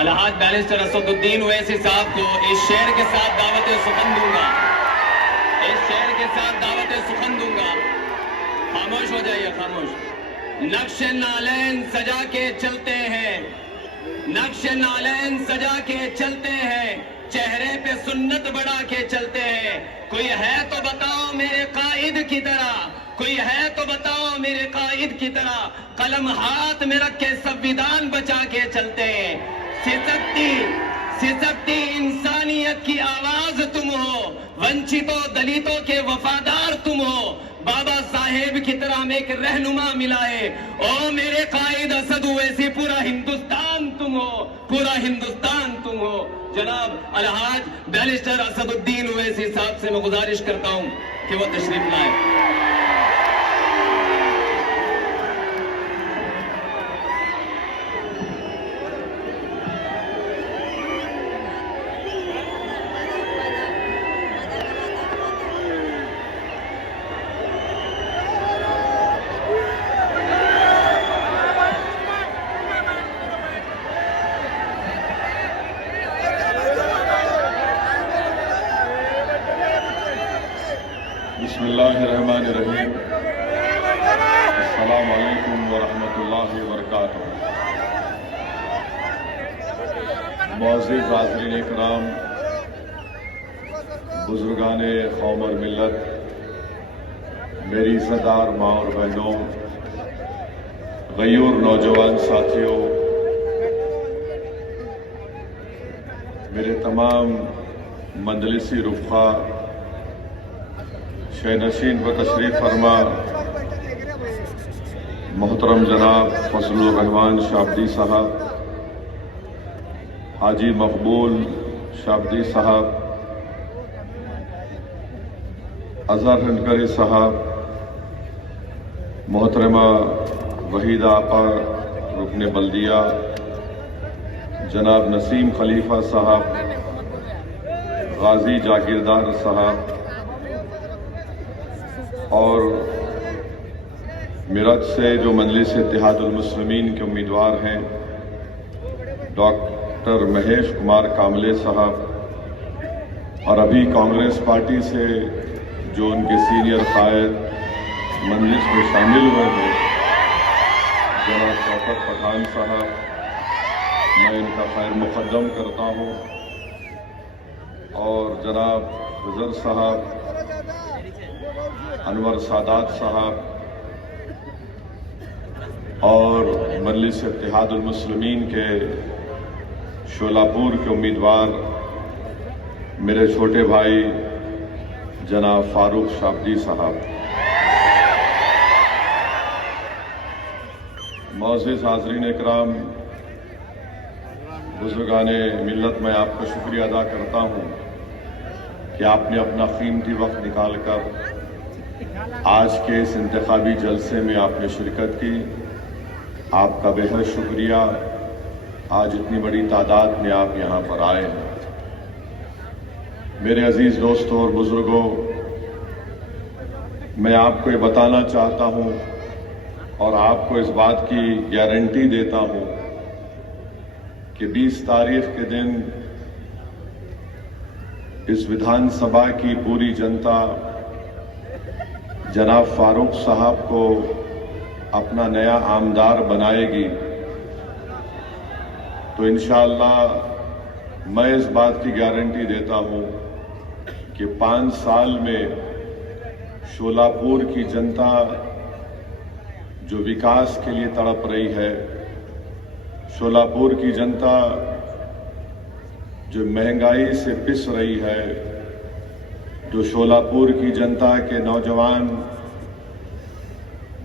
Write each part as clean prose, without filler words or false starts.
Alhaj barrister Asaduddin Owaisi साहब को इस शेर के साथ दावत सुखन दूंगा, इस शेर के साथ दावत सुखन दूंगा। खामोश हो जाइए, खामोश। नक्श नालैन सजा के चलते हैं, नक्श नालैन सजा के चलते हैं, चेहरे पे सुन्नत बढ़ा के चलते हैं। कोई है तो बताओ मेरे कायद की तरह, कोई है तो बताओ मेरे कायद की तरह, कलम हाथ में रख के संविधान बचा के चलते हैं। सिसकती इंसानियत की आवाज तुम हो, वंचितों दलितों के वफादार तुम हो, बाबा साहेब की तरह एक रहनुमा मिला है। ओ मेरे कायद असद ओवैसी, पूरा हिंदुस्तान तुम हो, पूरा हिंदुस्तान तुम हो। जनाब अलहाज बैरिस्टर असदुद्दीन ओवैसी साहब से मैं गुजारिश करता हूं कि वो तशरीफ लाए। बिस्मिल्लाहिर्रहमानिर्रहीम। अस्सलामु अलैकुम वरहमतुल्लाहि वबरकातुहू। मुअज़्ज़िज़ हाज़रीन इकराम, बुजुर्गाने कौम और मिल्लत, मेरी इज़्ज़तदार माँ और बहनों, गयूर नौजवान साथियों, मेरे तमाम मंजलिसी रुफ़ा, शहनशीन व तशरीफ़ फरमा मोहतरम जनाब फजलुर रहमान शाब्दी साहब, हाजी मकबूल शाब्दी साहब, अज़हर हंडकरी साहब, मोहतरमा वहीदा आपा रुकने बल्दिया, जनाब नसीम खलीफा साहब, गाजी जागीरदार साहब और मेरठ से जो मजलिस इत्तेहादुल मुस्लिमीन के उम्मीदवार हैं डॉक्टर महेश कुमार कामले साहब, और अभी कांग्रेस पार्टी से जो उनके सीनियर कायद मजलिस में शामिल हुए हैं जनाब शौकत पठान साहब, मैं इनका खैर मुक़द्दम करता हूँ, और जनाब गुजर साहब, अनवर सादात साहब और मजलिस इत्तेहादुल मुस्लिमीन के शोलापुर के उम्मीदवार मेरे छोटे भाई जनाब फारूक शाब्दी साहब। मुअज़्ज़िज़ हाज़रीन इकराम, बुजुर्गाने मिल्लत, मैं आपका शुक्रिया अदा करता हूँ कि आपने अपना कीमती वक्त निकाल कर आज के इस इंतखाबी जलसे में आपने शिरकत की। आपका बेहद शुक्रिया। आज इतनी बड़ी तादाद में आप यहाँ पर आए हैं। मेरे अजीज दोस्तों और बुजुर्गों, मैं आपको ये बताना चाहता हूँ और आपको इस बात की गारंटी देता हूँ कि 20 तारीख के दिन इस विधानसभा की पूरी जनता जनाब फारूक साहब को अपना नया आमदार बनाएगी। तो इंशाअल्लाह मैं इस बात की गारंटी देता हूं कि 5 साल में शोलापुर की जनता जो विकास के लिए तड़प रही है, शोलापुर की जनता जो महंगाई से पिस रही है, जो शोलापुर की जनता के नौजवान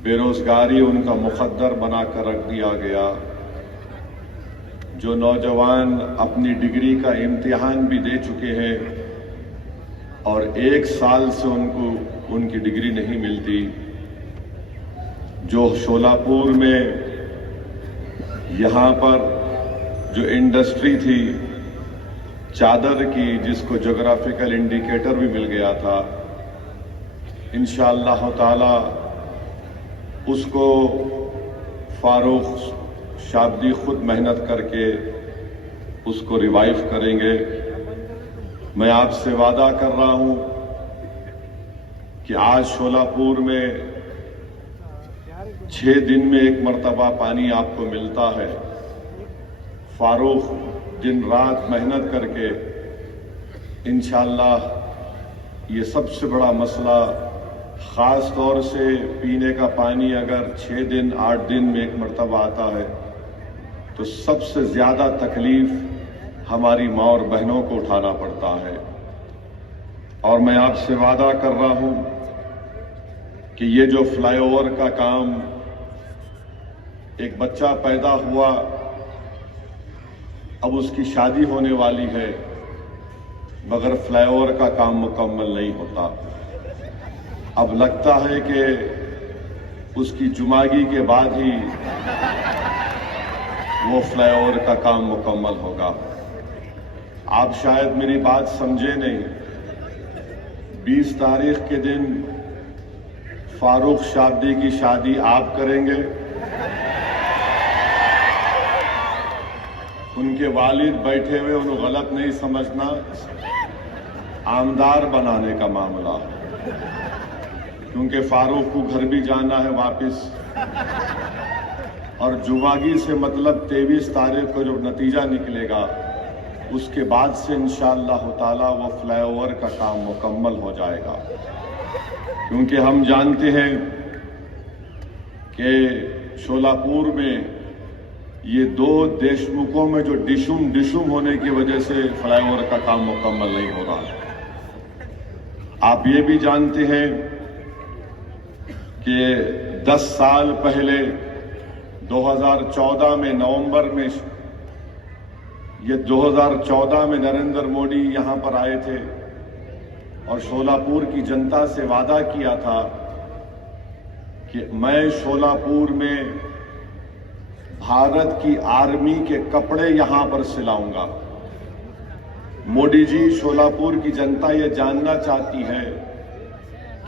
बेरोजगारी उनका मुकद्दर बनाकर रख दिया गया, जो नौजवान अपनी डिग्री का इम्तिहान भी दे चुके हैं और 1 साल से उनको उनकी डिग्री नहीं मिलती, जो शोलापुर में यहाँ पर जो इंडस्ट्री थी चादर की, जिसको ज्योग्राफिकल इंडिकेटर भी मिल गया था, इंशाअल्लाह ताला उसको फारूक शाब्दी खुद मेहनत करके उसको रिवाइव करेंगे। मैं आपसे वादा कर रहा हूं कि आज शोलापुर में 6 दिन में एक मर्तबा पानी आपको मिलता है। फारूक दिन रात मेहनत करके इंशाअल्लाह ये सबसे बड़ा मसला, ख़ास तौर से पीने का पानी अगर 6 दिन 8 दिन में एक मर्तबा आता है तो सबसे ज़्यादा तकलीफ हमारी माँ और बहनों को उठाना पड़ता है। और मैं आपसे वादा कर रहा हूं कि ये जो फ्लाईओवर का काम, एक बच्चा पैदा हुआ, अब उसकी शादी होने वाली है, मगर फ्लाईओवर का काम मुकम्मल नहीं होता। अब लगता है कि उसकी जुमागी के बाद ही वो फ्लाईओवर का काम मुकम्मल होगा। आप शायद मेरी बात समझे नहीं। 20 तारीख के दिन फारूक शाब्दी की शादी आप करेंगे, उनके वालिद बैठे हुए, उन्हें गलत नहीं समझना, आमदार बनाने का मामला, क्योंकि फारूक को घर भी जाना है वापस। और जुमागी से मतलब 23 तारीख को जो नतीजा निकलेगा उसके बाद से इंशाअल्लाह ताला वो फ्लाईओवर का काम मुकम्मल हो जाएगा। क्योंकि हम जानते हैं कि शोलापुर में ये 2 देशमुखों में जो डिशुम होने की वजह से फ्लाईओवर का काम मुकम्मल नहीं हो रहा। आप ये भी जानते हैं कि 10 साल पहले 2014 में नवंबर में, ये 2014 में नरेंद्र मोदी यहां पर आए थे और शोलापुर की जनता से वादा किया था कि मैं शोलापुर में भारत की आर्मी के कपड़े यहां पर सिलाऊंगा। मोदी जी, शोलापुर की जनता ये जानना चाहती है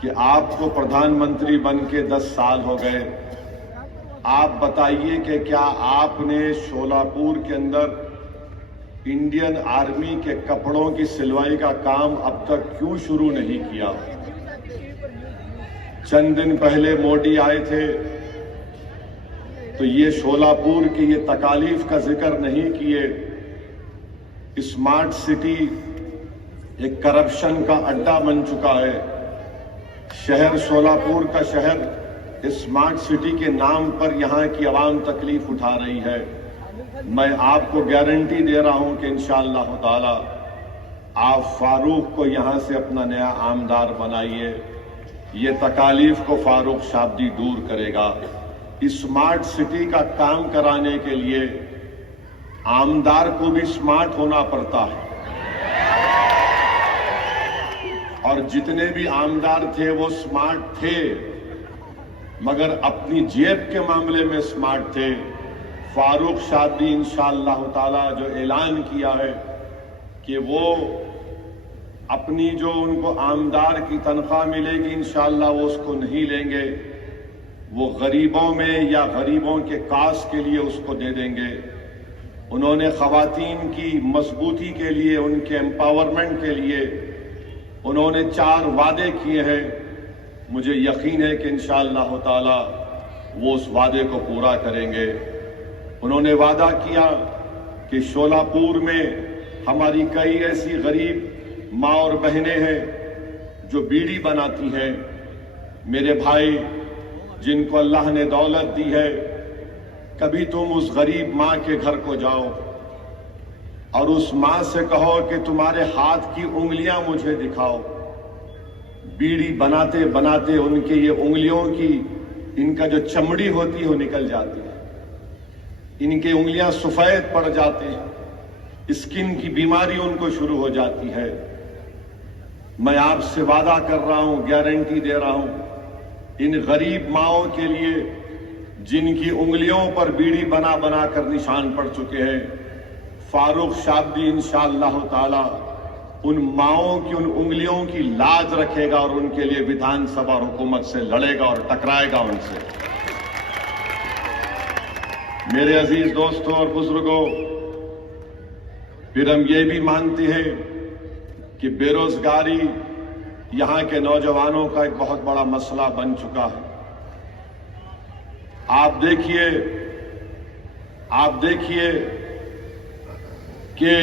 कि आपको प्रधानमंत्री बन के 10 साल हो गए, आप बताइए कि क्या आपने शोलापुर के अंदर इंडियन आर्मी के कपड़ों की सिलवाई का काम अब तक क्यों शुरू नहीं किया? चंद दिन पहले मोदी आए थे तो ये शोलापुर की ये तकालीफ का जिक्र नहीं किए। स्मार्ट सिटी एक करप्शन का अड्डा बन चुका है। शहर शोलापुर का शहर स्मार्ट सिटी के नाम पर यहां की आवाम तकलीफ उठा रही है। मैं आपको गारंटी दे रहा हूं कि इंशाअल्लाह ताला आप फारूक को यहां से अपना नया आमदार बनाइए। ये तकालीफ को फारूक शाब्दी दूर करेगा। स्मार्ट सिटी का काम कराने के लिए आमदार को भी स्मार्ट होना पड़ता है, और जितने भी आमदार थे वो स्मार्ट थे, मगर अपनी जेब के मामले में स्मार्ट थे। फारूक शाब्दी इंशाअल्लाह ताला जो ऐलान किया है कि वो अपनी जो उनको आमदार की तनख्वाह मिलेगी इंशाअल्लाह वो उसको नहीं लेंगे, वो गरीबों में या गरीबों के कास्ट के लिए उसको दे देंगे। उन्होंने खवातीन की मजबूती के लिए, उनके एम्पावरमेंट के लिए उन्होंने 4 वादे किए हैं। मुझे यकीन है कि इंशाअल्लाह ताला वो उस वादे को पूरा करेंगे। उन्होंने वादा किया कि शोलापुर में हमारी कई ऐसी गरीब माँ और बहनें हैं जो बीड़ी बनाती हैं। मेरे भाई, जिनको अल्लाह ने दौलत दी है, कभी तुम उस गरीब माँ के घर को जाओ और उस माँ से कहो कि तुम्हारे हाथ की उंगलियां मुझे दिखाओ। बीड़ी बनाते बनाते उनके ये उंगलियों की, इनका जो चमड़ी होती है वो निकल जाती है, इनकी उंगलियां सफेद पड़ जाती हैं, स्किन की बीमारी उनको शुरू हो जाती है। मैं आपसे वादा कर रहा हूं, गारंटी दे रहा हूं, इन गरीब माओं के लिए जिनकी उंगलियों पर बीड़ी बना बना कर निशान पड़ चुके हैं, फारूक शाब्दी इंशाअल्लाह ताला उन माओं की उन उंगलियों की लाज रखेगा और उनके लिए विधानसभा और हुकूमत से लड़ेगा और टकराएगा उनसे। मेरे अजीज दोस्तों और बुजुर्गों, फिर हम ये भी मानते हैं कि बेरोजगारी यहां के नौजवानों का एक बहुत बड़ा मसला बन चुका है। आप देखिए कि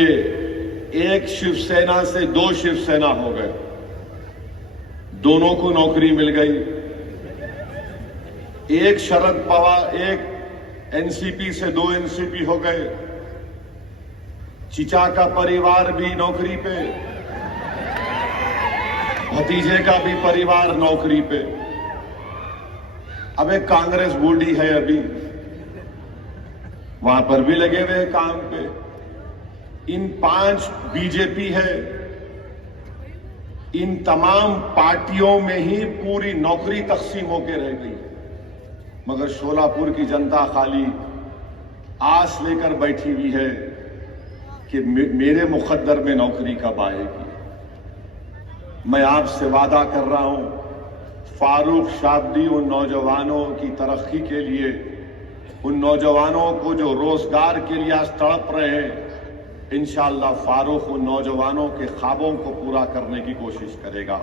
एक शिवसेना से दो शिवसेना हो गए, दोनों को नौकरी मिल गई। एक शरद पवार, एक एनसीपी से दो एनसीपी हो गए। चिचा का परिवार भी नौकरी पे, भतीजे का भी परिवार नौकरी पे। अब एक कांग्रेस बूढ़ी है, अभी वहां पर भी लगे हुए हैं काम पे। इन 5 बीजेपी है। इन तमाम पार्टियों में ही पूरी नौकरी तकसीम होकर रह गई, मगर शोलापुर की जनता खाली आस लेकर बैठी हुई है कि मेरे मुकद्दर में नौकरी कब आएगी। मैं आपसे वादा कर रहा हूं, फारूक शाब्दी उन नौजवानों की तरक्की के लिए, उन नौजवानों को जो रोजगार के लिए आज तड़प रहे हैं, इंशाअल्लाह फारूक उन नौजवानों के ख्वाबों को पूरा करने की कोशिश करेगा।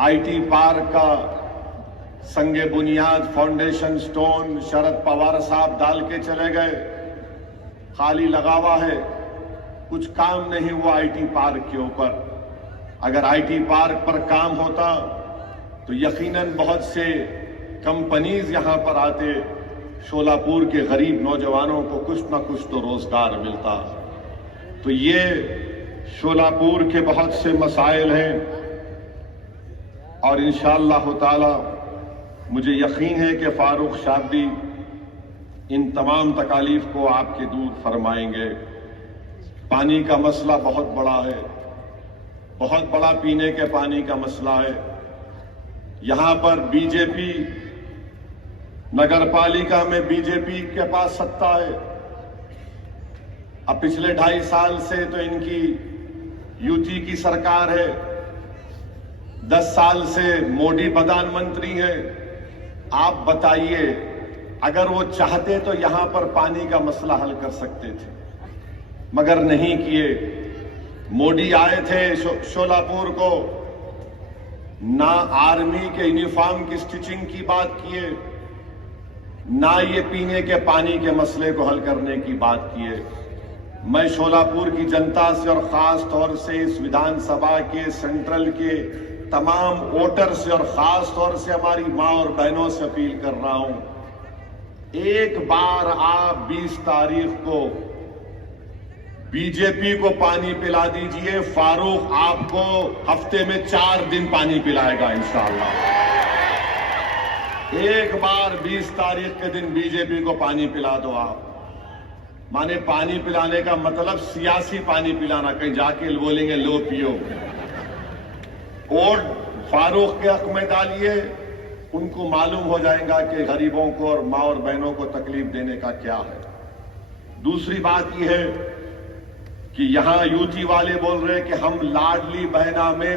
आईटी पार्क का संगे बुनियाद फाउंडेशन स्टोन शरद पवार साहब डाल के चले गए, खाली लगा हुआ है, कुछ काम नहीं हुआ आईटी पार्क के ऊपर। अगर आईटी पार्क पर काम होता तो यकीनन बहुत से कंपनीज यहां पर आते, शोलापुर के गरीब नौजवानों को कुछ ना कुछ तो रोजगार मिलता। तो ये शोलापुर के बहुत से मसाइल हैं और इंशाअल्लाह ताला मुझे यकीन है कि फारूक शाब्दी इन तमाम तकालीफ को आपके दूर फरमाएंगे। पानी का मसला बहुत बड़ा है, बहुत बड़ा पीने के पानी का मसला है। यहां पर बीजेपी, नगर पालिका में बीजेपी के पास सत्ता है। अब पिछले 2.5 साल से तो इनकी यूटी की सरकार है, 10 साल से मोदी प्रधानमंत्री है। आप बताइए, अगर वो चाहते तो यहां पर पानी का मसला हल कर सकते थे, मगर नहीं किए। मोदी आए थे शोलापुर को, ना आर्मी के यूनिफॉर्म की स्टिचिंग की बात किए, ना ये पीने के पानी के मसले को हल करने की बात किए। मैं शोलापुर की जनता से और खास तौर से इस विधानसभा के सेंट्रल के तमाम वोटर से और खास तौर से हमारी मां और बहनों से अपील कर रहा हूं, एक बार आप 20 तारीख को बीजेपी को पानी पिला दीजिए, फारूक आपको हफ्ते में 4 दिन पानी पिलाएगा इंशाअल्लाह। एक बार 20 तारीख के दिन बीजेपी को पानी पिला दो आप। माने पानी पिलाने का मतलब सियासी पानी पिलाना, कहीं जाके बोलेंगे लो पियो। वोट फारूक के हक में डालिए, उनको मालूम हो जाएगा कि गरीबों को और मां और बहनों को तकलीफ देने का क्या है। दूसरी बात यह है कि यहां यूटी वाले बोल रहे हैं कि हम लाडली बहना में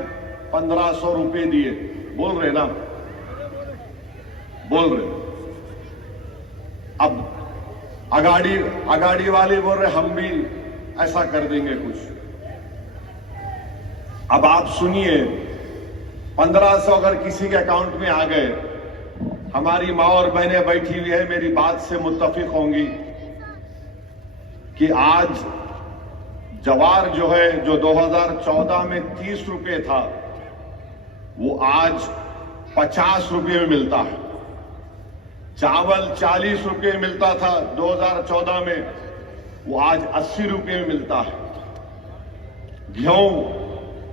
1500 रुपए दिए, बोल रहे ना, बोल रहे। अब अगाड़ी वाले बोल रहे हम भी ऐसा कर देंगे कुछ। अब आप सुनिए, 1500 अगर किसी के अकाउंट में आ गए, हमारी मां और बहनें बैठी हुई है, मेरी बात से मुत्तफिक होंगी कि आज जवार जो है, जो 2014 में 30 रुपए था, वो आज 50 रुपए में मिलता है। चावल 40 रुपए मिलता था 2014 में, वो आज 80 रुपए में मिलता है। गेहूं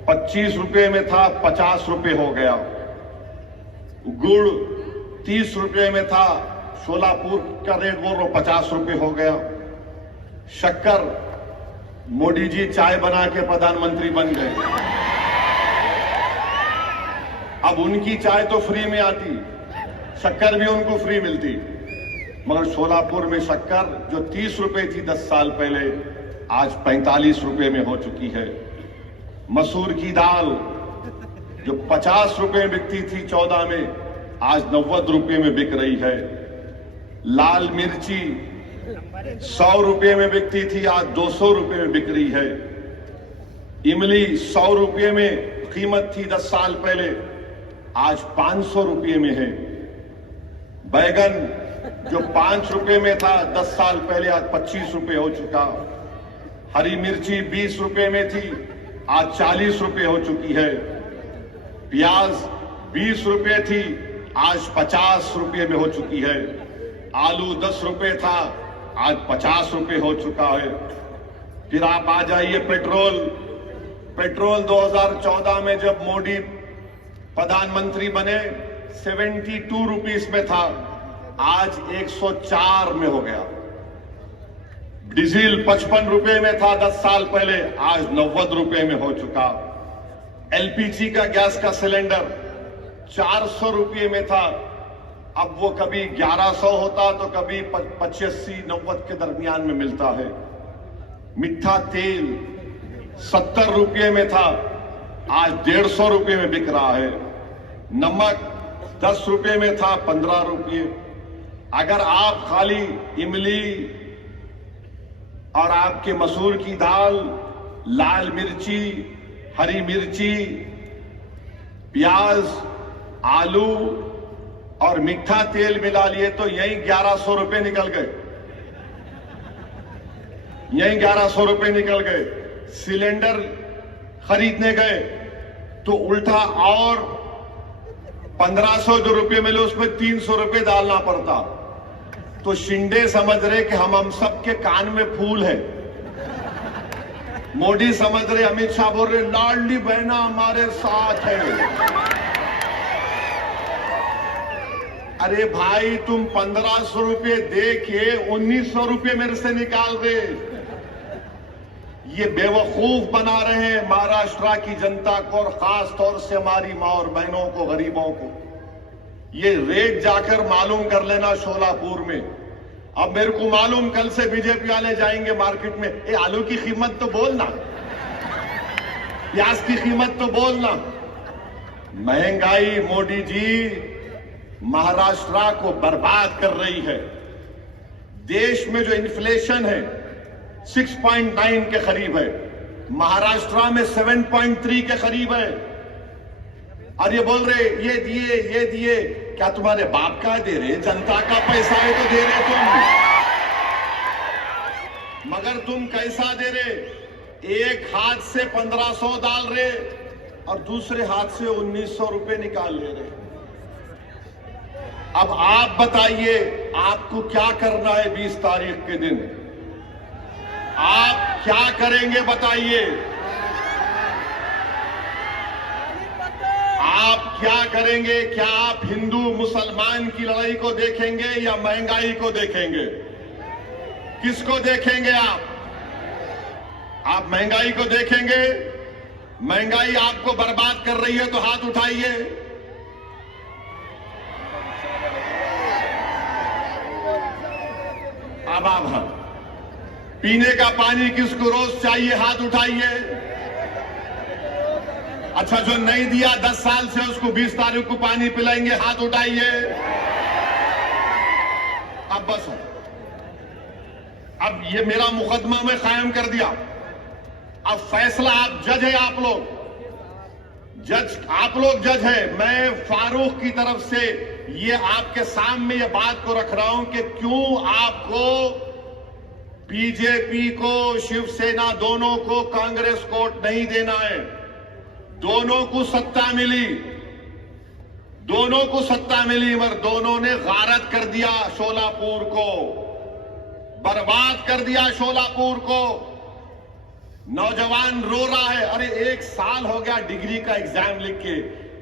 25 रुपए में था, 50 रुपए हो गया। गुड़ 30 रुपए में था, शोलापुर का रेट बोल रहा 50 रुपए हो गया। शक्कर, मोदी जी चाय बना के प्रधानमंत्री बन गए, अब उनकी चाय तो फ्री में आती, शक्कर भी उनको फ्री मिलती। मगर शोलापुर में शक्कर जो 30 रुपए थी 10 साल पहले, आज 45 रुपए में हो चुकी है। मसूर की दाल जो 50 रुपए में बिकती थी 14 में, आज 90 रुपए में बिक रही है। लाल मिर्ची 100 रुपये में बिकती थी, आज 200 रुपये में बिक रही है। इमली 100 रुपये में कीमत थी 10 साल पहले, आज 500 रुपये में है। बैगन जो 5 रुपये में था 10 साल पहले, आज 25 रुपये हो चुका। हरी मिर्ची 20 रुपये में थी, आज 40 रुपये हो चुकी है। प्याज 20 रुपये थी, आज 50 रुपये में हो चुकी है। आलू 10 रुपये था, आज 50 रुपये हो चुका है। फिर आप आ जाइए पेट्रोल 2014 में जब मोदी प्रधानमंत्री बने 72 रुपीस में था, आज 104 में हो गया। डीजल 55 रुपए में था 10 साल पहले, आज 90 रुपए में हो चुका। एलपीजी का गैस का सिलेंडर 400 रुपये में था, अब वो कभी 1100 होता तो कभी 85-90 के दरमियान में मिलता है। मीठा तेल 70 रुपये में था, आज 150 रुपये में बिक रहा है। नमक 10 रुपये में था, 15 रुपये। अगर आप खाली इमली और आपके मसूर की दाल, लाल मिर्ची, हरी मिर्ची, प्याज, आलू और मीठा तेल मिला लिए तो यही 1100 रुपये निकल गए। यही 1100 रुपये निकल गए। सिलेंडर खरीदने गए तो उल्टा और 1500 जो रुपये मिले उसमें 300 रुपये डालना पड़ता। तो शिंदे समझ रहे कि हम सबके कान में फूल है। मोदी समझ रहे, अमित शाह बोल रहे लाडली बहना हमारे साथ है। अरे भाई तुम 1500 रुपये दे के 1900 रुपये मेरे से निकाल रहे। ये बेवकूफ बना रहे हैं महाराष्ट्र की जनता को और खास तौर से हमारी मां और बहनों को, गरीबों को। ये रेट जाकर मालूम कर लेना शोलापुर में। अब मेरे को मालूम कल से बीजेपी वाले जाएंगे मार्केट में, ए आलू की कीमत तो बोलना, प्याज की कीमत तो बोलना। महंगाई मोदी जी महाराष्ट्र को बर्बाद कर रही है। देश में जो इन्फ्लेशन है 6.9 के करीब है, महाराष्ट्र में 7.3 के करीब है। और ये बोल रहे ये दिए, क्या तुम्हारे बाप का दे रहे? जनता का पैसा है तो दे रहे तुम, मगर तुम कैसा दे रहे? एक हाथ से 1500 डाल रहे और दूसरे हाथ से 1900 रुपये निकाल ले रहे। अब आप बताइए आपको क्या करना है 20 तारीख के दिन? आप क्या करेंगे बताइए? आप क्या करेंगे? क्या आप हिंदू मुसलमान की लड़ाई को देखेंगे या महंगाई को देखेंगे? किसको देखेंगे आप? आप महंगाई को देखेंगे? महंगाई आपको बर्बाद कर रही है तो हाथ उठाइए। अब आप पीने का पानी किसको रोज चाहिए? हाथ उठाइए। अच्छा, जो नहीं दिया 10 साल से उसको 20 तारीख को पानी पिलाएंगे, हाथ उठाइए। अब बस, अब ये मेरा मुकदमा में कायम कर दिया। अब फैसला आप जज है, आप लोग जज है। मैं फारूक की तरफ से ये आपके सामने ये बात को रख रहा हूं कि क्यों आपको बीजेपी को, शिवसेना दोनों को कांग्रेस को वोट नहीं देना है। दोनों को सत्ता मिली, मगर दोनों ने गारत कर दिया शोलापुर को, बर्बाद कर दिया शोलापुर को। नौजवान रो रहा है, अरे 1 साल हो गया डिग्री का एग्जाम लिख के,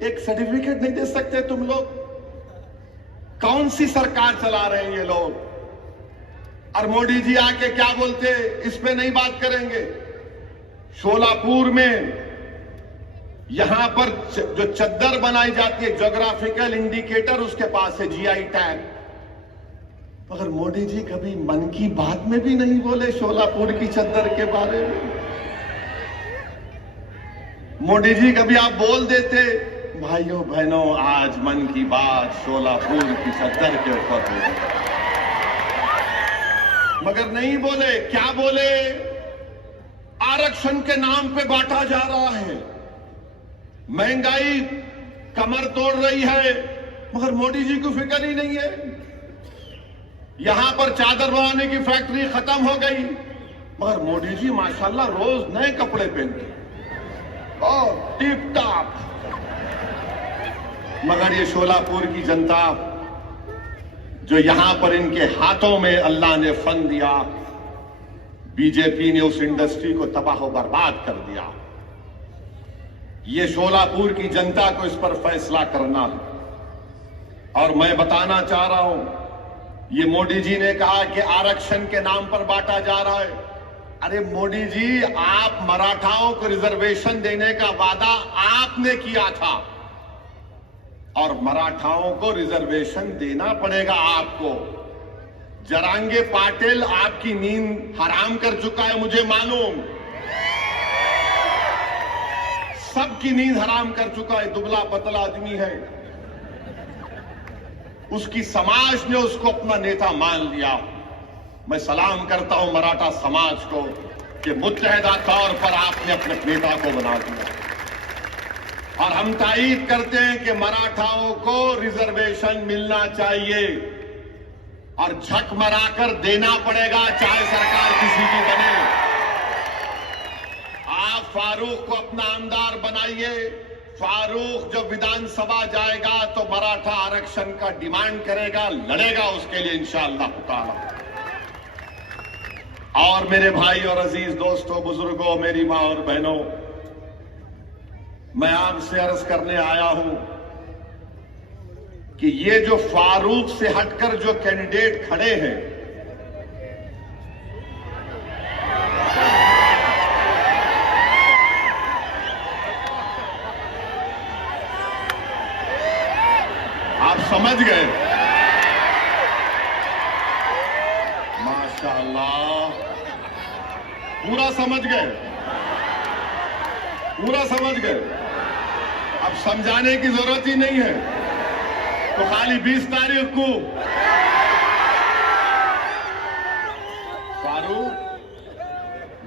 एक सर्टिफिकेट नहीं दे सकते तुम लोग? कौन सी सरकार चला रहे हैं ये लोग? और मोदी जी आके क्या बोलते, इस पे नहीं बात करेंगे। शोलापुर में यहां पर जो चद्दर बनाई जाती है, ज्योग्राफिकल इंडिकेटर उसके पास है, जीआई टैग, मगर मोदी जी कभी मन की बात में भी नहीं बोले शोलापुर की चद्दर के बारे में। मोदी जी कभी आप बोल देते, भाइयों बहनों आज मन की बात शोलापुर की चद्दर के ऊपर हो। मगर नहीं बोले। क्या बोले? आरक्षण के नाम पे बांटा जा रहा है, महंगाई कमर तोड़ रही है, मगर मोदी जी को फिक्र ही नहीं है। यहां पर चादर बनाने की फैक्ट्री खत्म हो गई, मगर मोदी जी माशाल्लाह रोज नए कपड़े पहनते और टिप टॉप। मगर ये शोलापुर की जनता जो यहां पर इनके हाथों में अल्लाह ने फन दिया, बीजेपी ने उस इंडस्ट्री को तबाह बर्बाद कर दिया। ये शोलापुर की जनता को इस पर फैसला करना है। और मैं बताना चाह रहा हूं, ये मोदी जी ने कहा कि आरक्षण के नाम पर बांटा जा रहा है। अरे मोदी जी, आप मराठाओं को रिजर्वेशन देने का वादा आपने किया था और मराठाओं को रिजर्वेशन देना पड़ेगा आपको। जरांगे पाटिल आपकी नींद हराम कर चुका है, मुझे मालूम, सबकी नींद हराम कर चुका है। दुबला पतला आदमी है, उसकी समाज ने उसको अपना नेता मान लिया। मैं सलाम करता हूं मराठा समाज को कि मुत्तहदा तौर पर आपने अपने नेता को बना दिया। और हम तायीद करते हैं कि मराठाओं को रिजर्वेशन मिलना चाहिए और झक मराकर देना पड़ेगा, चाहे सरकार किसी की बने। आप फारूक को अपना आमदार बनाइए। फारूक जब विधानसभा जाएगा तो मराठा आरक्षण का डिमांड करेगा, लड़ेगा उसके लिए इंशाअल्लाह ताला। और मेरे भाई और अजीज दोस्तों, बुजुर्गों, मेरी मां और बहनों, मैं आपसे अर्ज करने आया हूं कि ये जो फारूक से हटकर जो कैंडिडेट खड़े हैं, आप समझ गए? माशाअल्लाह, पूरा समझ गए, पूरा समझ गए। अब समझाने की जरूरत ही नहीं है, तो खाली 20 तारीख को फारूक,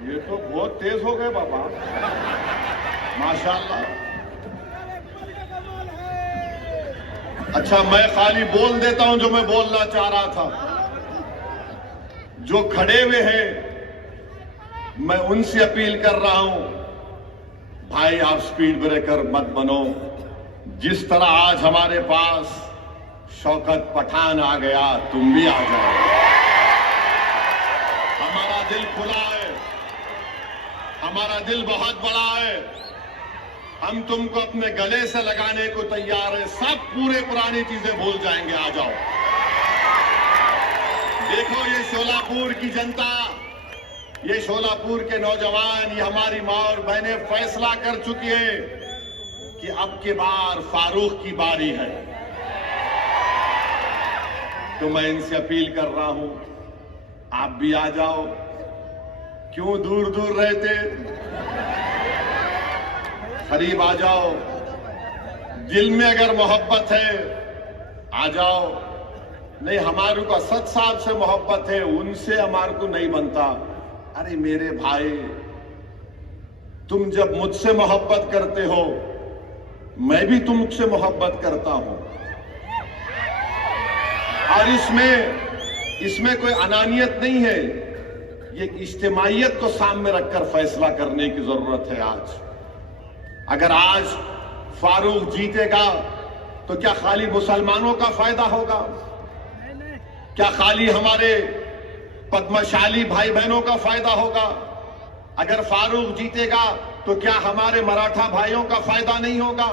ये तो बहुत तेज हो गए बाबा, माशाअल्लाह। अच्छा, मैं खाली बोल देता हूं जो मैं बोलना चाह रहा था। जो खड़े हुए हैं, मैं उनसे अपील कर रहा हूं, भाई आप स्पीड ब्रेकर मत बनो। जिस तरह आज हमारे पास शौकत पठान आ गया, तुम भी आ जाओ। हमारा दिल खुला है, हमारा दिल बहुत बड़ा है, हम तुमको अपने गले से लगाने को तैयार है। सब पूरे पुरानी चीजें भूल जाएंगे, आ जाओ। देखो ये शोलापुर की जनता, ये शोलापुर के नौजवान, ये हमारी मां और बहनें फैसला कर चुकी है कि अब की बार फारूक की बारी है। तो मैं इनसे अपील कर रहा हूं, आप भी आ जाओ। क्यों दूर दूर रहते, करीब आ जाओ। दिल में अगर मोहब्बत है आ जाओ। नहीं, हमारे को असद साहब से मोहब्बत है, उनसे हमारे को नहीं बनता। अरे मेरे भाई, तुम जब मुझसे मोहब्बत करते हो, मैं भी तुमसे मोहब्बत करता हूं। और इसमें कोई अनानियत नहीं है। ये इज्तिमाइयत को सामने रखकर फैसला करने की जरूरत है आज। अगर आज फारूक जीतेगा तो क्या खाली मुसलमानों का फायदा होगा? क्या खाली हमारे पद्मशाली भाई बहनों का फायदा होगा? अगर फारूक जीतेगा तो क्या हमारे मराठा भाइयों का फायदा नहीं होगा?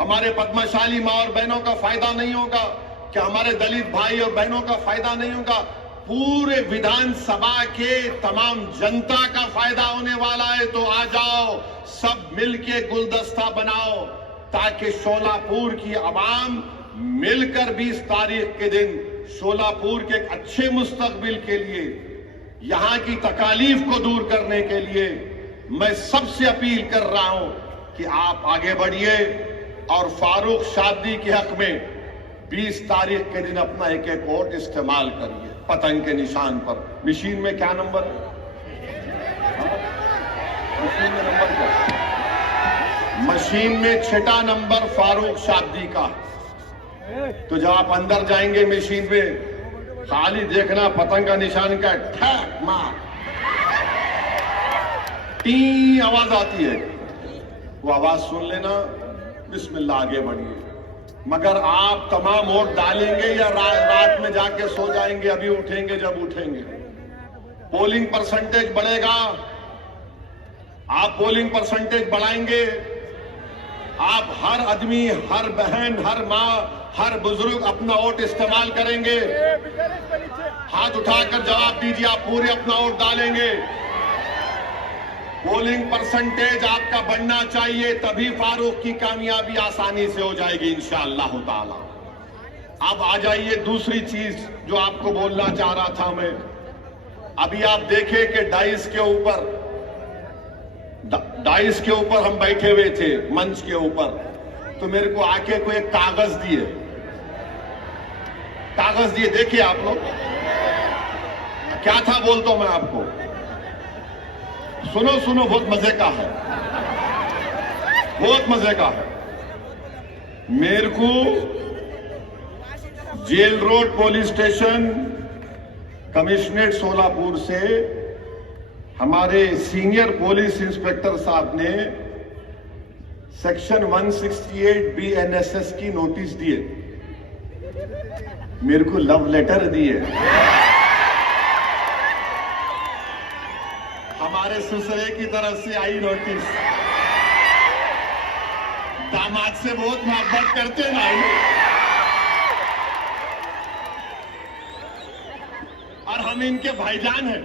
हमारे पद्मशाली मां और बहनों का फायदा नहीं होगा? क्या हमारे दलित भाई और बहनों का फायदा नहीं होगा? पूरे विधानसभा के तमाम जनता का फायदा होने वाला है। तो आ जाओ, सब मिलके गुलदस्ता बनाओ, ताकि शोलापुर की आवाम मिलकर 20 तारीख के दिन शोलापुर के एक अच्छे मुस्तकबिल के लिए, यहां की तकालीफ को दूर करने के लिए मैं सबसे अपील कर रहा हूं कि आप आगे बढ़िए और फारूक शादी के हक में 20 तारीख के दिन अपना एक वोट इस्तेमाल करिए। पतंग के निशान पर। मशीन में क्या नंबर है? मशीन में नंबर क्या? मशीन में 6ठा नंबर फारूक शाब्दी का। तो जब आप अंदर जाएंगे मशीन पे, खाली देखना पतंग का निशान का ठक मार टी आवाज आती है, वो आवाज सुन लेना, बिस्मिल्लाह आगे बढ़िए। मगर आप तमाम वोट डालेंगे या रात में जाके सो जाएंगे, अभी उठेंगे जब उठेंगे। पोलिंग परसेंटेज बढ़ेगा, आप पोलिंग परसेंटेज बढ़ाएंगे, आप हर आदमी, हर बहन, हर माँ, हर बुजुर्ग अपना वोट इस्तेमाल करेंगे। हाथ उठाकर जवाब दीजिए, आप पूरे अपना वोट डालेंगे। पोलिंग परसेंटेज आपका बढ़ना चाहिए, तभी फारूक की कामयाबी आसानी से हो जाएगी इंशाअल्लाह ताला। अब आ जाइए दूसरी चीज जो आपको बोलना चाह रहा था मैं। अभी आप देखें कि डाइस के ऊपर हम बैठे हुए थे, मंच के ऊपर, तो मेरे को आके कोई एक कागज दिए, देखिए आप लोग क्या था बोलता हूं मैं आपको, सुनो, बहुत मजे का है, बहुत मजे का है। मेरे को jail road police station commissionerate Solapur से हमारे सीनियर पुलिस इंस्पेक्टर साहब ने सेक्शन 168 BNSS की नोटिस दिए, मेरे को लव लेटर दिए। हमारे ससुरे की तरफ से आई नोटिस। दामाद से बहुत मोहब्बत करते ना, और हम इनके भाईजान हैं।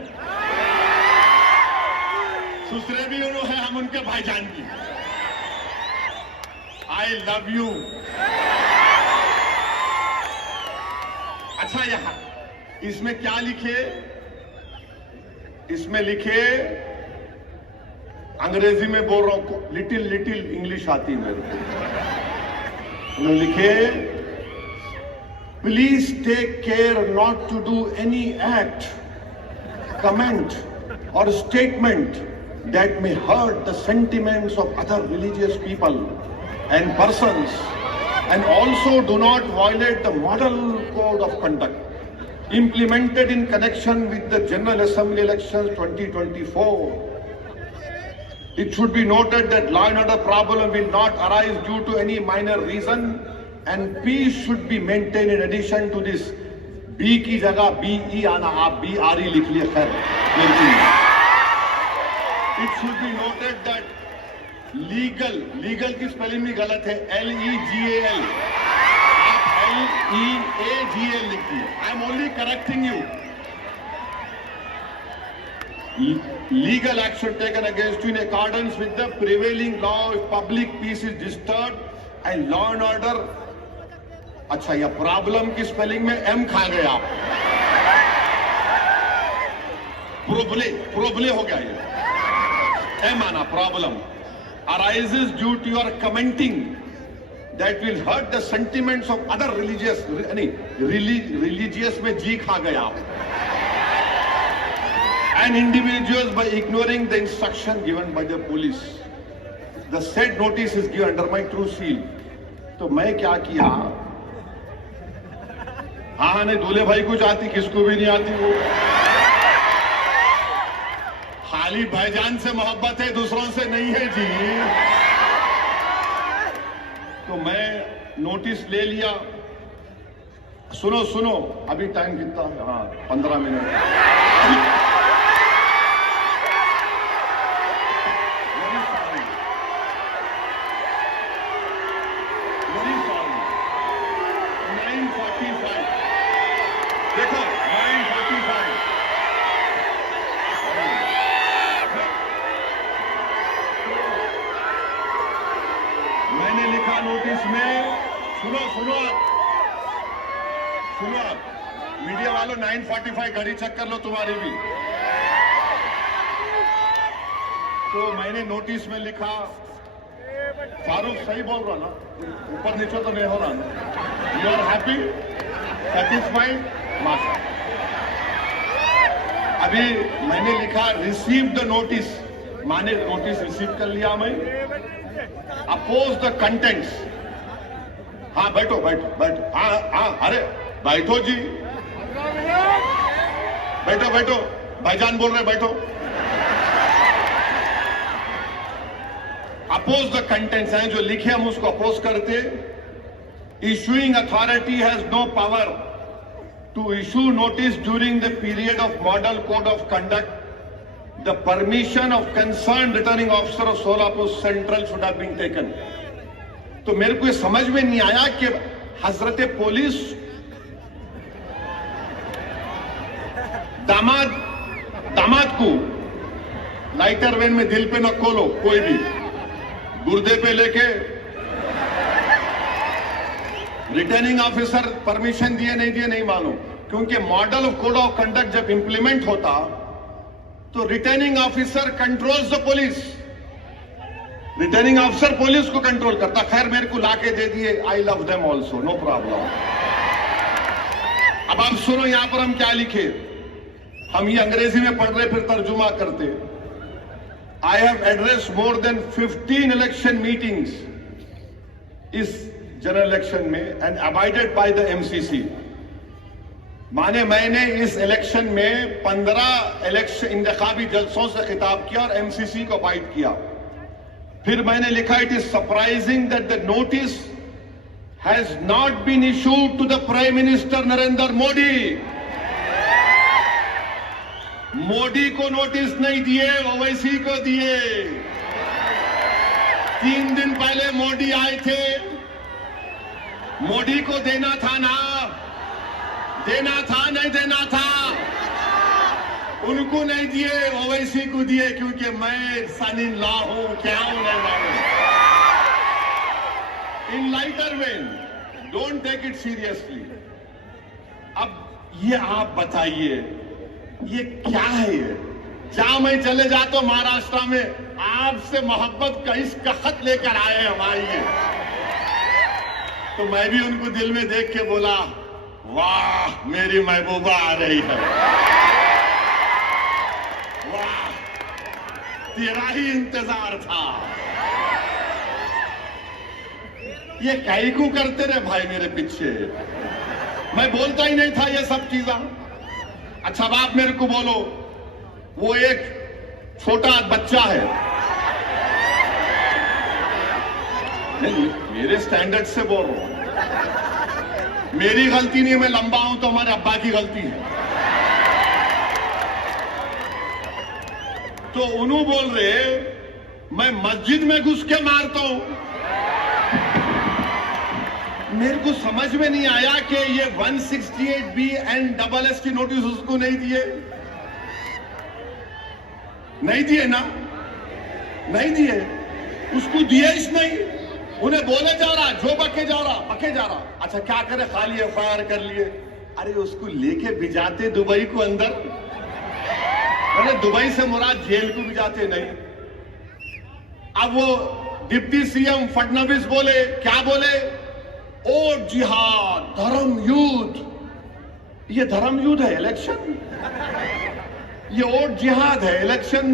ससुरे भी उन्होंने हैं, हम उनके भाईजान भी। I love you. अच्छा, यहां इसमें क्या लिखे? इसमें लिखे, अंग्रेजी में बोल रहा हूं, लिटिल इंग्लिश आती है मेरे को। उन्होंने लिखे, please take care not to do any act, comment और statement that may hurt the sentiments of other religious people and persons, and also do not violate the model code of conduct implemented in connection with the General Assembly elections 2024. It should be noted that law and order problem will not arise due to any minor reason, and peace should be maintained. In addition to this, B की जगह BE आना, आप BRE लिख लिए, खैर। It should be noted that legal की spelling भी गलत है, LEGAL, आप LEAGL लिखिए। I am only correcting you. Legal action taken against you in accordance with the prevailing law if public peace is disturbed and law and order। अच्छा, यह problem की spelling में M खा गए आप, प्रोबले हो गया ये। M आना, problem arises due to your commenting that will hurt the sentiments of other religious, religious में G खा गया आप, and individuals by ignoring the instruction given by the police. The said notice is given under my true seal. तो मैं क्या किया, हाँ नहीं, दूल्हे भाई को आती, किसको भी नहीं आती वो, खाली भाईजान से मोहब्बत है, दूसरों से नहीं है जी। तो मैं नोटिस ले लिया। सुनो, अभी टाइम कितना है? हाँ, 15 मिनट। Very sorry. 9:45 देखो, 9:45 मैंने लिखा नोटिस में। सुनो आप मीडिया वालों, 9:45 घड़ी चेक कर लो तुम्हारी भी। तो मैंने नोटिस में लिखा, फारूक सही बोल रहा ना, ऊपर नीचे तो नहीं हो रहा ना? यू आर हैप्पी, सेटिस्फाइड, माशा। अभी मैंने लिखा रिसीव द नोटिस, माने नोटिस रिसीव कर लिया मैं। Oppose the contents. हाँ बैठो बैठो बैठो, हाँ अरे बैठो जी, बैठो बैठो, भाईजान बोल रहे बैठो। अपोज द कंटेंट्स हैं जो लिखे, हम उसको अपोज करते। Issuing authority has no power to issue notice during the period of model code of conduct. The permission of concern returning officer of Solapur central should have been taken. तो मेरे को ये समझ में नहीं आया कि हजरत पुलिस दामाद को लाइटर वेन में दिल पे न खोलो, कोई भी गुर्दे पे लेके रिटर्निंग ऑफिसर परमिशन दिए नहीं दिए नहीं मालूम, क्योंकि model of code of conduct जब इंप्लीमेंट होता तो returning officer controls the police, returning officer police को कंट्रोल करता। खैर मेरे को लाके दे दिए, I love them also, no problem. अब आप सुनो यहां पर हम क्या लिखे, हम ये अंग्रेजी में पढ़ रहे फिर तर्जुमा करते। I have address more than 15 election meetings इस जनरल इलेक्शन में and abided by the MCC. माने मैंने इस इलेक्शन में 15 इलेक्शन इंतखाबी जलसों से खिताब किया और एमसीसी को अबाइड किया। फिर मैंने लिखा, it is surprising that the notice has not been issued to the prime minister Narendra Modi. Modi को नोटिस नहीं दिए, ओवैसी को दिए। 3 दिन पहले मोदी आए थे, मोदी को देना था ना, देना था नहीं देना था, उनको नहीं दिए, ओवैसी को दिए, क्योंकि मैं सन इन लॉ हूं, क्या हूं नहीं मालूम। In lighter vein, don't take it seriously. अब ये आप बताइए ये क्या है? ये जहां मैं चले जाता हूं महाराष्ट्र में, आपसे मोहब्बत का इसका खत लेकर आए हम, आइए। तो मैं भी उनको दिल में देख के बोला, वाह मेरी महबूबा आ रही है, वाह तेरा ही इंतजार था। ये कई को करते रहे भाई मेरे पीछे, मैं बोलता ही नहीं था ये सब चीजें। अच्छा अब आप मेरे को बोलो, वो एक छोटा बच्चा है, नहीं मेरे स्टैंडर्ड से बोल रहा हूं, मेरी गलती नहीं है, मैं लंबा हूं तो हमारे अब्बा की गलती है। तो उन्होंने बोल रहे मैं मस्जिद में घुस के मारता हूं। मेरे को समझ में नहीं आया कि ये 168B एंड SS की नोटिस उसको नहीं दिए, नहीं दिए ना, नहीं दिए, उसको दिए ही नहीं। उन्हें बोले जा रहा, जो बके जा रहा। अच्छा क्या करे, खाली FIR कर लिए। अरे उसको लेके भिजाते दुबई को अंदर, अरे दुबई से मुराद जेल को भिजाते नहीं। अब वो डिप्टी CM फडणवीस बोले, क्या बोले, ओट जिहाद, धर्म युद्ध। ये धर्म युद्ध है इलेक्शन, ये ओट जिहाद है इलेक्शन।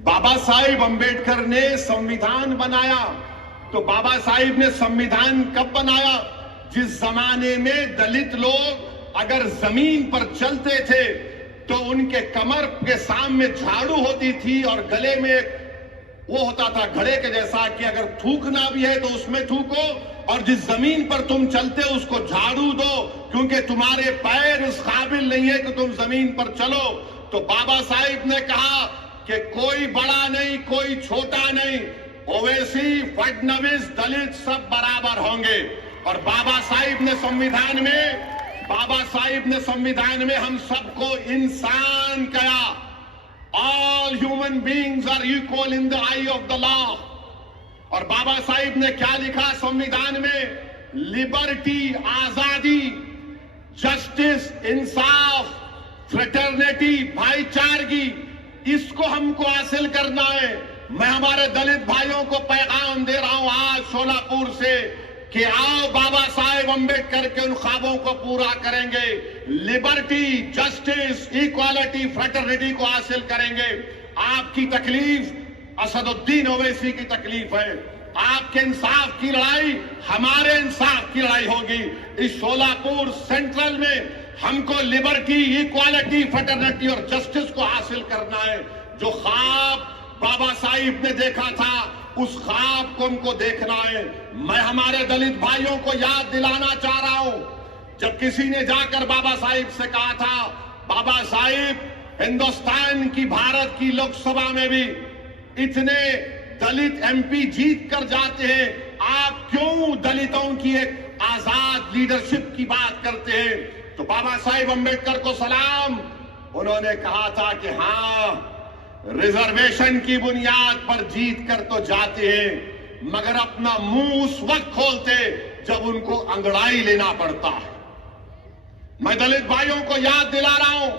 बाबा साहिब अंबेडकर ने संविधान बनाया, तो बाबा साहिब ने संविधान कब बनाया? जिस जमाने में दलित लोग अगर जमीन पर चलते थे तो उनके कमर के सामने झाड़ू होती थी और गले में वो होता था घड़े के जैसा कि अगर थूकना भी है तो उसमें थूको, और जिस जमीन पर तुम चलते हो उसको झाड़ू दो, क्योंकि तुम्हारे पैर उस काबिल नहीं है कि तुम जमीन पर चलो। तो बाबा साहिब ने कहा कि कोई बड़ा नहीं, कोई छोटा नहीं, ओवैसी, फडणवीस, दलित सब बराबर होंगे। और बाबा साहिब ने संविधान में हम सबको इंसान कहा। All human beings are equal in the eye of the law. और बाबा साहिब ने क्या लिखा संविधान में? लिबर्टी, आजादी, जस्टिस, इंसाफ, फ्रेटर्निटी, भाईचारगी, इसको हमको हासिल करना है। मैं हमारे दलित भाइयों को पैगाम दे रहा हूं आज शोलापुर से कि आओ बाबा साहेब अंबेडकर के उन ख्वाबों को पूरा करेंगे, लिबर्टी, जस्टिस, इक्वालिटी, फ्रेटर्निटी को हासिल करेंगे। आपकी तकलीफ असदुद्दीन ओवैसी की तकलीफ है, आपके इंसाफ की लड़ाई हमारे इंसाफ की लड़ाई होगी। इस शोलापुर सेंट्रल में हमको लिबर्टी, इक्वालिटी, फ्रेटर्निटी और जस्टिस को हासिल करना है। जो ख्वाब बाबा साहिब ने देखा था उस ख्वाब को हमको देखना है। मैं हमारे दलित भाइयों को याद दिलाना चाह रहा हूं, जब किसी ने जाकर बाबा साहिब से कहा था, बाबा साहिब हिंदुस्तान की, भारत की लोकसभा में भी इतने दलित एमपी जीत कर जाते हैं, आप क्यों दलितों की एक आजाद लीडरशिप की बात करते हैं? तो बाबा साहिब अंबेडकर को सलाम, उन्होंने कहा था कि हां, रिजर्वेशन की बुनियाद पर जीत कर तो जाते हैं, मगर अपना मुंह उस वक्त खोलते जब उनको अंगड़ाई लेना पड़ता है। मैं दलित भाइयों को याद दिला रहा हूं,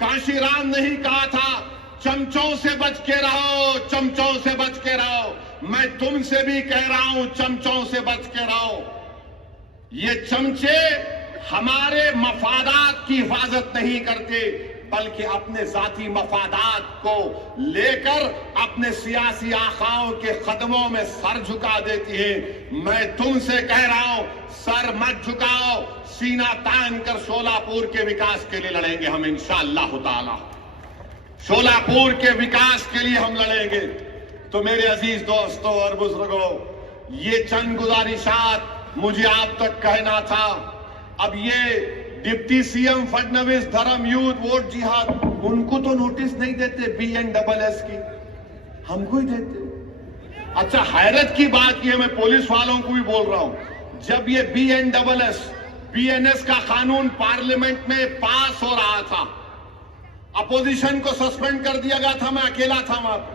काशीराम नहीं कहा था चमचों से बच के रहो, चमचों से बच के रहो। मैं तुमसे भी कह रहा हूं चमचों से बच के रहो। ये चमचे हमारे मफादात की हिफाजत नहीं करते, बल्कि अपने जाती मफादात को लेकर अपने सियासी आखाओं के कदमों में सर झुका देती है। मैं तुमसे कह रहा हूं, सर मत झुकाओ, सीना तान कर शोलापुर के विकास के लिए लड़ेंगे हम इंशाअल्लाह ताला। शोलापुर के विकास के लिए हम लड़ेंगे। तो मेरे अजीज दोस्तों और बुजुर्गों, ये चंद गुजारिशात मुझे आप तक कहना था। अब ये डिप्टी सीएम फडणवीस, धर्म युद्ध, वोट जिहाद, उनको तो नोटिस नहीं देते BNSS की, हमको ही देते। अच्छा, हैरत की बात यह, मैं पुलिस वालों को भी बोल रहा हूं, जब ये BNS का कानून पार्लियामेंट में पास हो रहा था, अपोजिशन को सस्पेंड कर दिया गया था, मैं अकेला था वहां पर,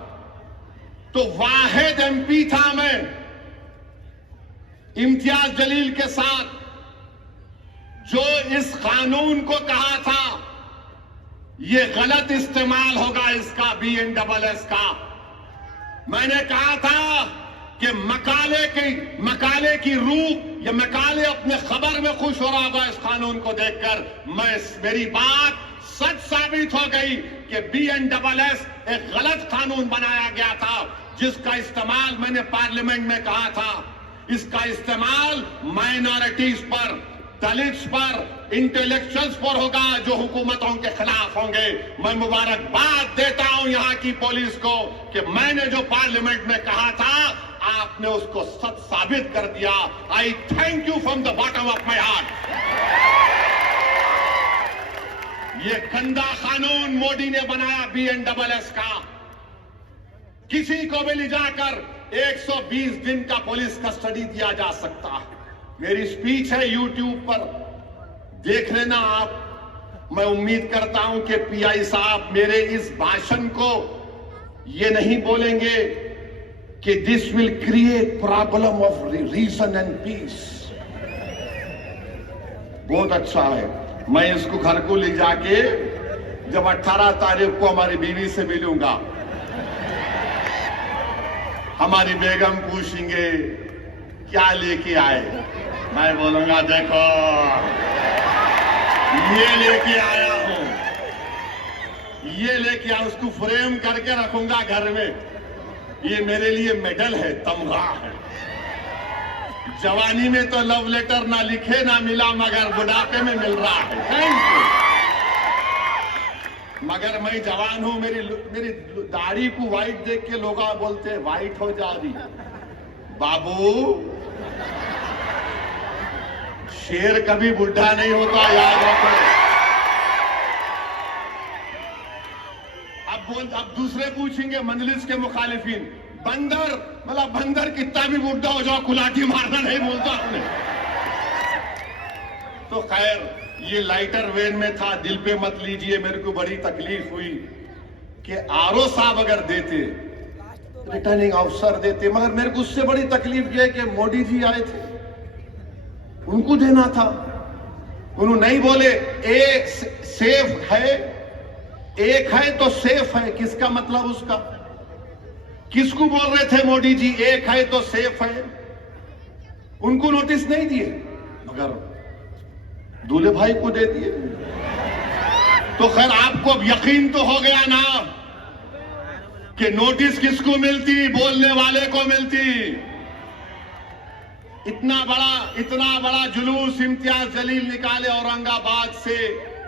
तो वाहिद MP था मैं इम्तियाज जलील के साथ, जो इस कानून को कहा था ये गलत इस्तेमाल होगा इसका, BNSS का। मैंने कहा था कि मकाले की रूह या मकाले अपने खबर में खुश हो रहा होगा इस कानून को देखकर। मेरी बात सच साबित हो गई कि BNSS एक गलत कानून बनाया गया था, जिसका इस्तेमाल मैंने पार्लियामेंट में कहा था, इसका इस्तेमाल माइनॉरिटीज पर, दलित्स पर, इंटेलेक्चुअल्स पर होगा जो हुकूमतों के खिलाफ होंगे। मैं मुबारकबाद देता हूं यहां की पुलिस को कि मैंने जो पार्लियामेंट में कहा था आपने उसको सच साबित कर दिया। आई thank you from the bottom of my heart. ये गंदा कानून मोदी ने बनाया BNSS का, किसी को भी ले जाकर 120 दिन का पुलिस कस्टडी दिया जा सकता है। मेरी स्पीच है YouTube पर, देख लेना आप। मैं उम्मीद करता हूं कि PI साहब मेरे इस भाषण को ये नहीं बोलेंगे कि this will create problem of reason and peace. बहुत अच्छा है, मैं इसको घर को ले जाके जब 18 तारीख को हमारी बीवी से मिलूंगा, हमारी बेगम पूछेंगे क्या लेके आए, मैं बोलूंगा देखो ये लेके आया हूं, ये लेके आया, उसको फ्रेम करके रखूंगा घर में। ये मेरे लिए मेडल है, तमगा है। जवानी में तो लव लेटर ना लिखे ना मिला, मगर बुढ़ापे में मिल रहा है। Thank you. मगर मैं जवान हूं, मेरी दाढ़ी को व्हाइट देख के लोग बोलते व्हाइट हो जा रही। बाबू, शेर कभी बुढ़ा नहीं होता, याद रखो। अब दूसरे पूछेंगे मंजलिस के मुखालिफिन, बंदर, मतलब बंदर कितना भी बुढ़ा हो जाओ कुलाठी मारना नहीं बोलता आपने। तो खैर, ये लाइटर वेन में था, दिल पे मत लीजिए। मेरे को बड़ी तकलीफ हुई कि RO साहब अगर देते, रिटर्निंग ऑफिसर देते, मगर मेरे को उससे बड़ी तकलीफ यह है कि मोदी जी आए थे, उनको देना था। उन्होंने नहीं बोले एक सेफ है, एक है तो सेफ है, किसका मतलब उसका? किसको बोल रहे थे मोदी जी एक है तो सेफ है? उनको नोटिस नहीं दिए, मगर दूल्हे भाई को दे दिए। तो खैर आपको अब यकीन तो हो गया ना कि नोटिस किसको मिलती, बोलने वाले को मिलती। इतना बड़ा जुलूस इम्तियाज जलील निकाले औरंगाबाद से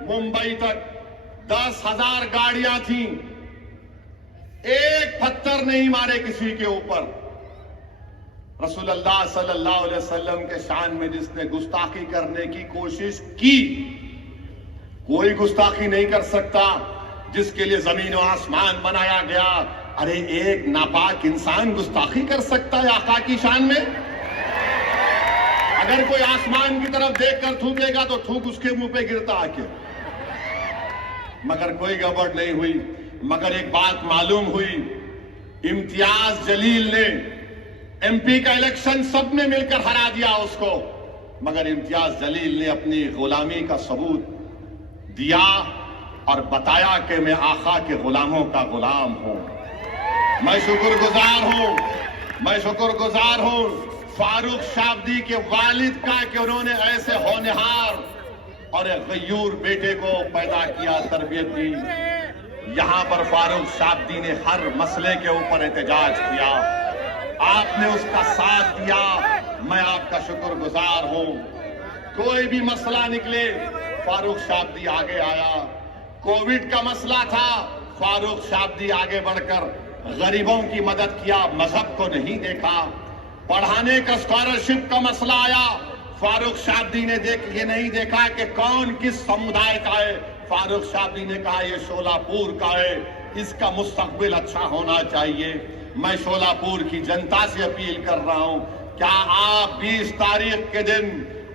मुंबई तक, 10,000 गाड़ियां थी, एक पत्थर नहीं मारे किसी के ऊपर। रसूलुल्लाह सल्लल्लाहु अलैहि वसल्लम के शान में जिसने गुस्ताखी करने की कोशिश की, कोई गुस्ताखी नहीं कर सकता जिसके लिए जमीन और आसमान बनाया गया। अरे एक नापाक इंसान गुस्ताखी कर सकता है आका की शान में? अगर कोई आसमान की तरफ देखकर थूकेगा तो थूक उसके मुंह पे गिरता आके। मगर कोई गड़बड़ नहीं हुई। मगर एक बात मालूम हुई, इम्तियाज जलील ने एमपी का इलेक्शन सबने मिलकर हरा दिया उसको, मगर इम्तियाज जलील ने अपनी गुलामी का सबूत दिया और बताया कि मैं आका के गुलामों का गुलाम हूं। मैं शुक्रगुजार हूं फारूक शाब्दी के वालिद का कि उन्होंने ऐसे होनहार और गयूर बेटे को पैदा किया, तरबियत दी। यहां पर फारूक शाब्दी ने हर मसले के ऊपर एहतजाज किया, आपने उसका साथ दिया, मैं आपका शुक्रगुजार हूं। कोई भी मसला निकले फारूक शाब्दी आगे आया। कोविड का मसला था, फारूक शाब्दी आगे बढ़कर गरीबों की मदद किया, मजहब को नहीं देखा। पढ़ाने का स्कॉलरशिप का मसला आया, फारूक शाब्दी ने ये नहीं देखा कि कौन किस समुदाय का है। फारूक शाब्दी ने कहा ये शोलापुर का है, इसका मुस्तकबिल अच्छा होना चाहिए। मैं शोलापुर की जनता से अपील कर रहा हूं, क्या आप 20 तारीख के दिन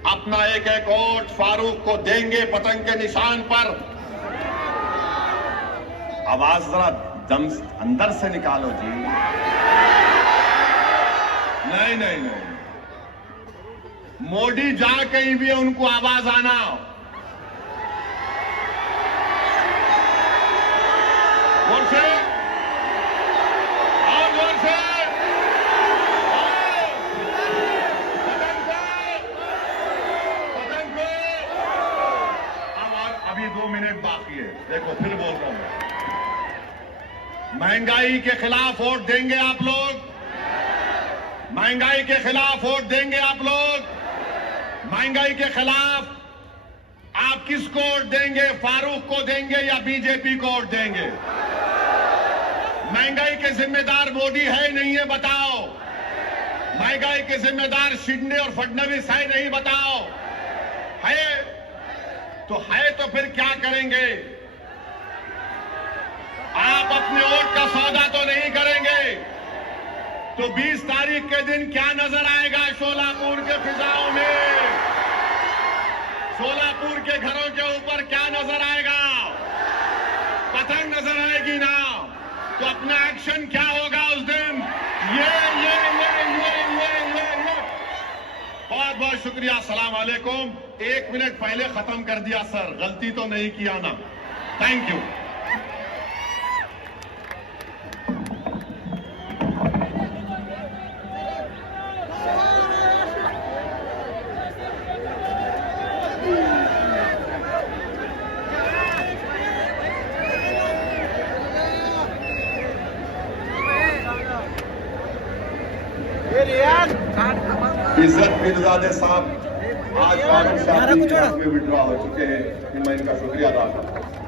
अपना एक वोट फारूक को देंगे पतंग के निशान पर? आवाज जरा दम अंदर से निकालो जी। नहीं, मोदी जहां कहीं भी है उनको आवाज आना। जोर से, और जोर से, पतंग को। अब अभी 2 मिनट बाकी है, देखो फिर बोल रहा हूं। महंगाई के खिलाफ वोट देंगे आप लोग? महंगाई के खिलाफ वोट देंगे आप लोग? महंगाई के खिलाफ आप किसको वोट देंगे? फारूक को देंगे या बीजेपी को वोट देंगे? महंगाई के जिम्मेदार मोदी है नहीं है बताओ? महंगाई के जिम्मेदार शिंदे और फडणवीस है नहीं बताओ? है तो फिर क्या करेंगे? आप अपने वोट का सौदा तो नहीं करेंगे, तो 20 तारीख के दिन क्या नजर आएगा शोलापुर के फिजाओं में? शोलापुर के घरों के ऊपर क्या नजर आएगा? पतंग नजर आएगी ना? तो अपना एक्शन क्या होगा उस दिन? ये बहुत बहुत शुक्रिया। अस्सलाम वालेकुम। 1 मिनट पहले खत्म कर दिया सर, गलती तो नहीं किया ना? Thank you. इज्जत मिर्जादे साहब आज फारूक शाब्दी में विड्रॉ हो चुके हैं, मैं इनका शुक्रिया अदा करता हूं।